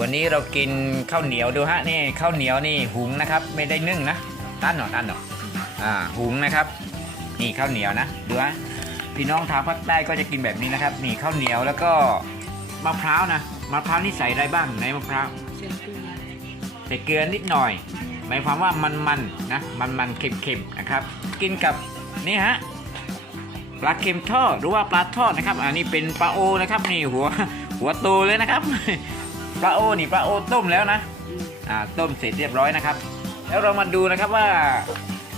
วันนี้เรากินข้าวเหนียวดูฮะนี่ข้าวเหนียวนี่หุงนะครับ ไม่ได้นึ่งนะตั้นหนอตั้นหนออ่าหุงนะครับ นี่ข้าวเหนียวนะดูฮะพี่น้องทางภาคใต้ก็จะกินแบบนี้นะครับนี่ข้าวเหนียวแล้วก็มะพร้าวนะมะพร้าวนี่ใส่อะไรบ้างในมะพร้าวใส่เกลือนิดหน่อย หมายความว่ามันมันนะมันมันๆเค็มๆนะครับ กินกับนี่ฮะปลาเค็มทอดหรือว่าปลาทอดนะครับ อันนี้เป็นปลาโอนะครับนี่หัวหัวโตเลยนะครับ ปลาโอนี่ปลาโอต้มแล้วนะอืมอ่าต้มเสร็จเรียบร้อยนะครับ แล้วเรามาดูนะครับว่า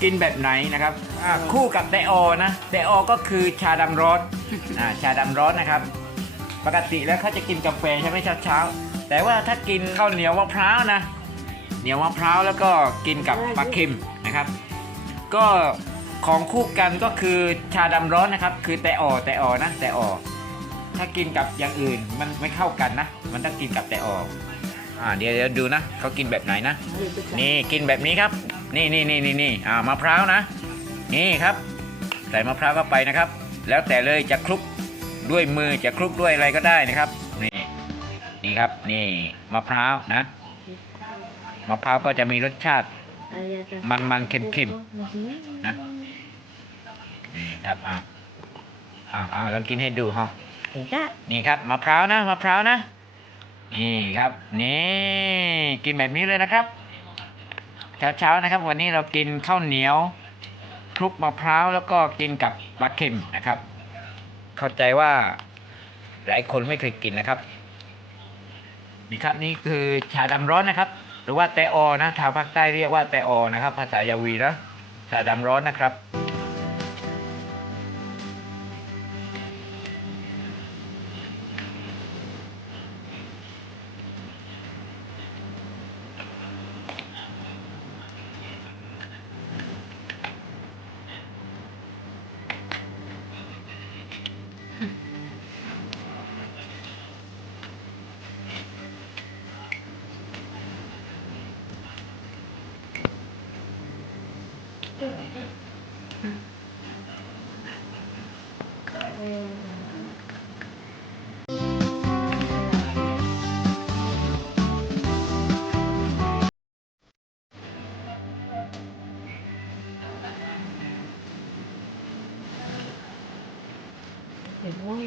กินแบบไหนนะครับอ่าคู่กับแตออนะแตออก็คือชาดำร้อนอ่าชาดำร้อนนะครับ ปกติแล้วเขาจะกินกาแฟใช่ไหมเช้าเช้าๆแต่ว่าถ้ากินข้าวเหนียวมะพร้าวนะเหนียวมะพร้าวแล้วก็กินกับปลาเค็มนะครับ ก็ของคู่กันก็คือชาดำร้อนนะครับ คือแตออแตออนะแตออ ถ้ากินกับอย่างอื่นมันไม่เข้ากันนะ มันต้องกินกับแตอออ่าเดี๋ยวเดี๋ยวดูนะเขากินแบบไหนนะ นี่กินแบบนี้ครับ นี่นี่นี่นี่นี่อ่ามะพร้าวนะ นี่ครับ ใส่มะพร้าวเข้าไปนะครับ แล้วแต่เลยจะคลุกด้วยมือจะคลุกด้วยอะไรก็ได้นะครับ นี่นี่ครับ นี่มะพร้าวนะมะพร้าวก็จะมีรสชาติ มันมันเค็มเค็มๆนะนี่ครับอ่าอ่าอ่าลองกินให้ดูฮะ นี่ครับมะพร้าวนะมะพร้าวนะ นี่ครับ นี่กินแบบนี้เลยนะครับเช้าๆนะครับ วันนี้เรากินข้าวเหนียวคลุกมะพร้าวแล้วก็กินกับปลาเค็มนะครับ เข้าใจว่าหลายคนไม่เคยกินนะครับนี่ครับนี่คือชาดำร้อนนะครับ หรือว่าแตออนะทางภาคใต้เรียกว่าแตออนะครับ ภาษายาวีนะชาดำร้อนนะครับ Thì uống.